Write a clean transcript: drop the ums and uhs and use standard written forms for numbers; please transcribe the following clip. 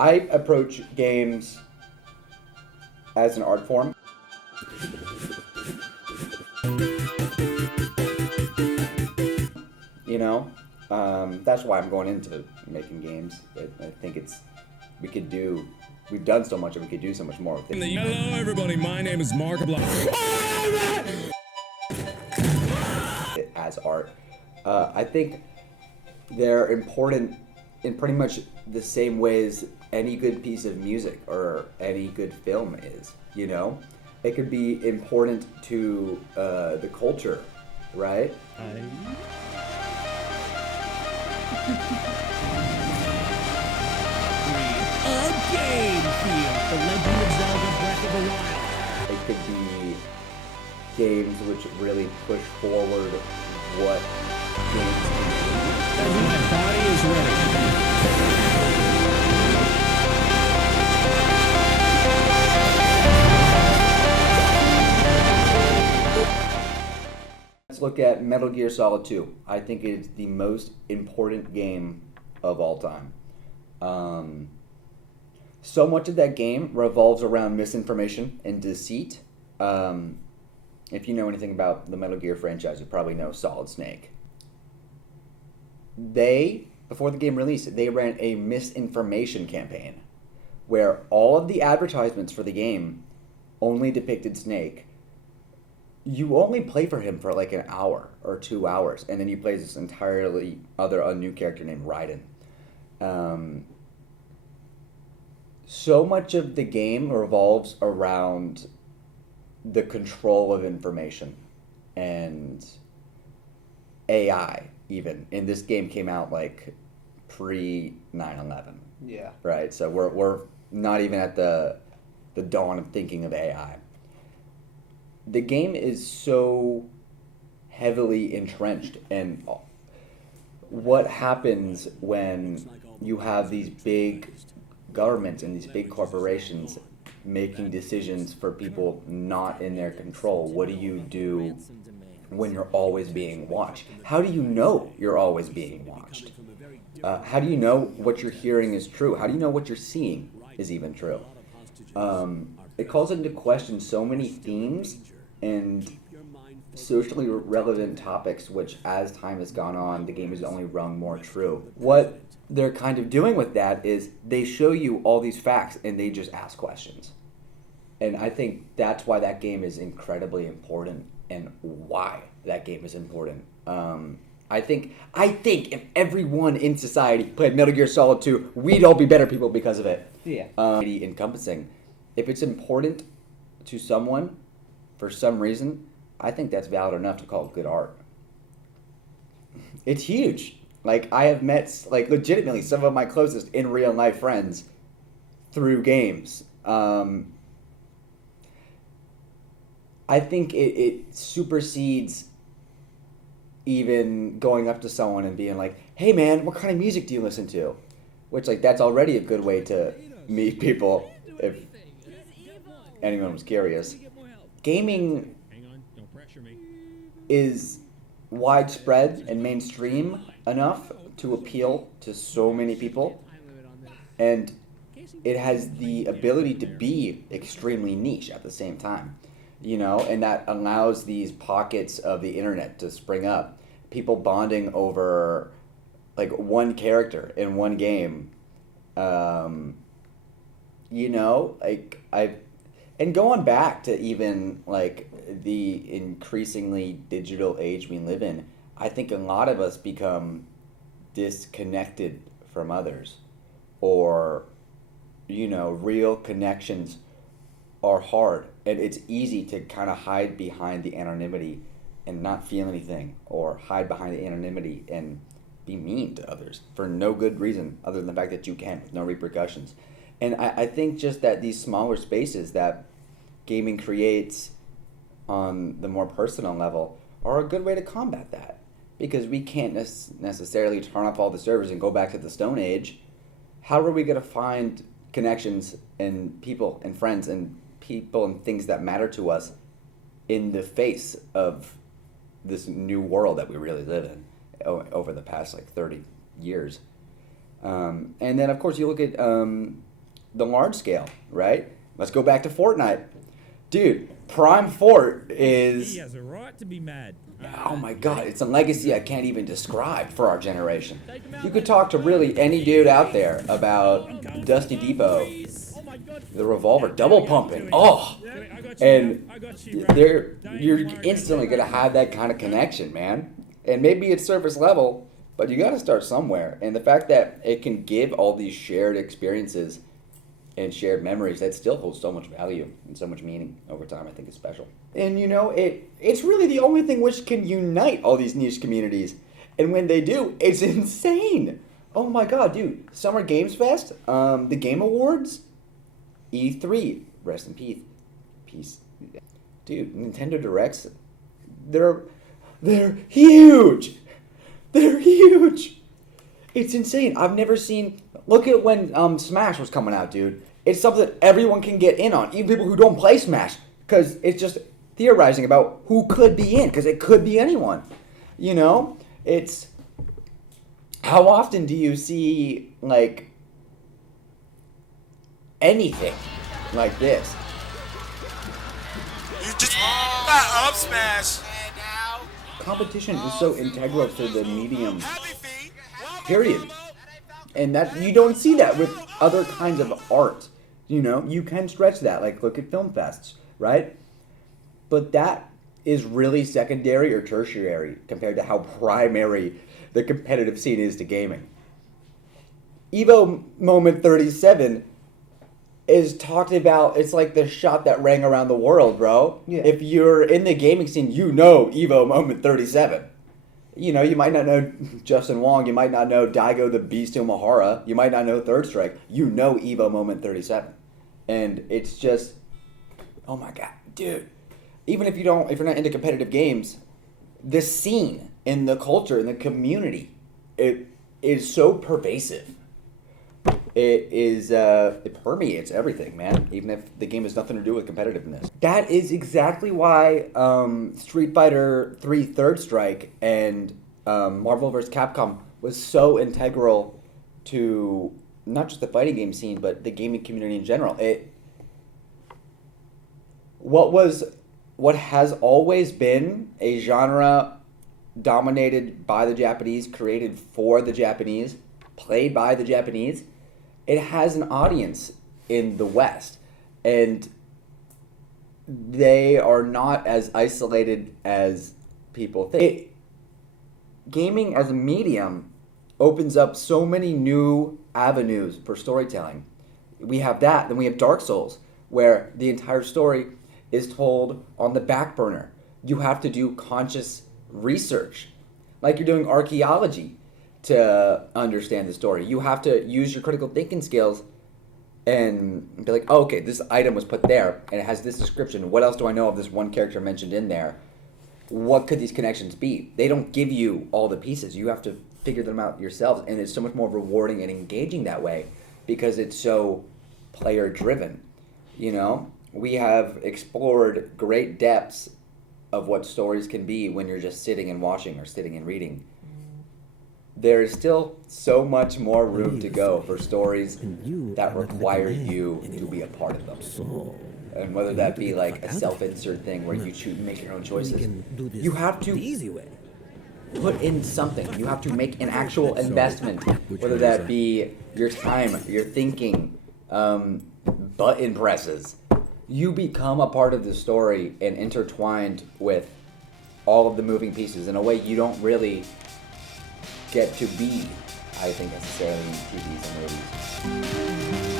I approach games as an art form. You know, that's why I'm going into making games. I think we've done so much and we could do so much more with it. Hello everybody, my name is Mark Block. As art. I think they're important in pretty much the same ways any good piece of music or any good film is, you know? It could be important to the culture, right? A game field, The Legend of Zelda Breath of the Wild. It could be games which really push forward what games can As my body is ready. Let's look at Metal Gear Solid 2. I think it is the most important game of all time. So much of that game revolves around misinformation and deceit. If you know anything about the Metal Gear franchise, you probably know Solid Snake. Before the game released, they ran a misinformation campaign where all of the advertisements for the game only depicted Snake. You only play for him for like an hour or 2 hours, and then you play this entirely a new character named Raiden. So much of the game revolves around the control of information and AI, even. And this game came out like pre 9/11. Yeah. Right? So we're not even at the dawn of thinking of AI. The game is so heavily entrenched, and what happens when you have these big governments and these big corporations making decisions for people not in their control? What do you do when you're always being watched? How do you know you're always being watched? How do you know what you're hearing is true? How do you know what you're seeing is even true? It calls into question so many themes and socially relevant topics, which as time has gone on, the game has only rung more true. What they're kind of doing with that is they show you all these facts and they just ask questions. And I think that's why that game is incredibly important and why that game is important. I think if everyone in society played Metal Gear Solid 2, we'd all be better people because of it. Yeah. Encompassing. If it's important to someone for some reason, I think that's valid enough to call it good art. It's huge. Like, I have met, like, legitimately some of my closest in real life friends through games. I think it supersedes even going up to someone and being like, hey man, what kind of music do you listen to? Which, like, that's already a good way to meet people, if anyone was curious. Gaming is widespread and mainstream enough to appeal to so many people, and it has the ability to be extremely niche at the same time, you know, and that allows these pockets of the internet to spring up, people bonding over like one character in one game. You know, like and going back to even like the increasingly digital age we live in, I think a lot of us become disconnected from others, or, you know, real connections are hard, and it's easy to kind of hide behind the anonymity and not feel anything, or hide behind the anonymity and be mean to others for no good reason other than the fact that you can, with no repercussions. And I think just that these smaller spaces that gaming creates on the more personal level are a good way to combat that, because we can't necessarily turn off all the servers and go back to the Stone Age. How are we going to find connections and people and friends and people and things that matter to us in the face of this new world that we really live in over the past like 30 years? And then, of course, you look at the large scale, right? Let's go back to Fortnite. Dude, Prime Fort is... He has a right to be mad. Oh my god, it's a legacy I can't even describe for our generation. You could talk to really any dude out there about Dusty Depot, the revolver, double pumping. Oh! And you're instantly going to have that kind of connection, man. And maybe it's surface level, but you got to start somewhere. And the fact that it can give all these shared experiences and shared memories, that still holds so much value and so much meaning over time, I think is special. And you know, it's really the only thing which can unite all these niche communities. And when they do, it's insane. Oh my god, dude. Summer Games Fest, the Game Awards, E3, rest in peace. Dude, Nintendo Directs, they're huge. They're huge. It's insane. I've never seen... Look at when Smash was coming out, dude. It's something that everyone can get in on, even people who don't play Smash, because it's just theorizing about who could be in, because it could be anyone. You know? It's... How often do you see, like, anything like this? You just got up smash. Competition is so integral to the medium, period. And that you don't see that with other kinds of art. You know, you can stretch that, like look at film fests, right? But that is really secondary or tertiary compared to how primary the competitive scene is to gaming. Evo Moment 37 is talked about, it's like the shot that rang around the world, bro. Yeah. If you're in the gaming scene, you know Evo Moment 37. You know, you might not know Justin Wong, you might not know Daigo the Beast Umehara, you might not know Third Strike, you know Evo Moment 37. And it's just, oh my god, dude. Even if you're not into competitive games, the scene in the culture, in the community, it is so pervasive. It permeates everything, man, even if the game has nothing to do with competitiveness. That is exactly why Street Fighter 3 Third Strike and Marvel vs. Capcom was so integral to not just the fighting game scene, but the gaming community in general. What has always been a genre dominated by the Japanese, created for the Japanese, played by the Japanese, it has an audience in the West, and they are not as isolated as people think. Gaming as a medium opens up so many new avenues for storytelling. We have that, then we have Dark Souls, where the entire story is told on the back burner. You have to do conscious research, like you're doing archaeology, to understand the story. You have to use your critical thinking skills and be like, oh, okay, this item was put there and it has this description. What else do I know of this one character mentioned in there? What could these connections be? They don't give you all the pieces. You have to figure them out yourselves, and it's so much more rewarding and engaging that way because it's so player driven. You know, we have explored great depths of what stories can be when you're just sitting and watching or sitting and reading. There is still so much more room to go for stories that require you to be a part of them. And whether that be like a self-insert thing where you choose, make your own choices, you have to put in something. You have to make an actual investment, whether that be your time, your thinking, button presses. You become a part of the story and intertwined with all of the moving pieces in a way you don't really get to be, I think, necessarily in TVs and movies.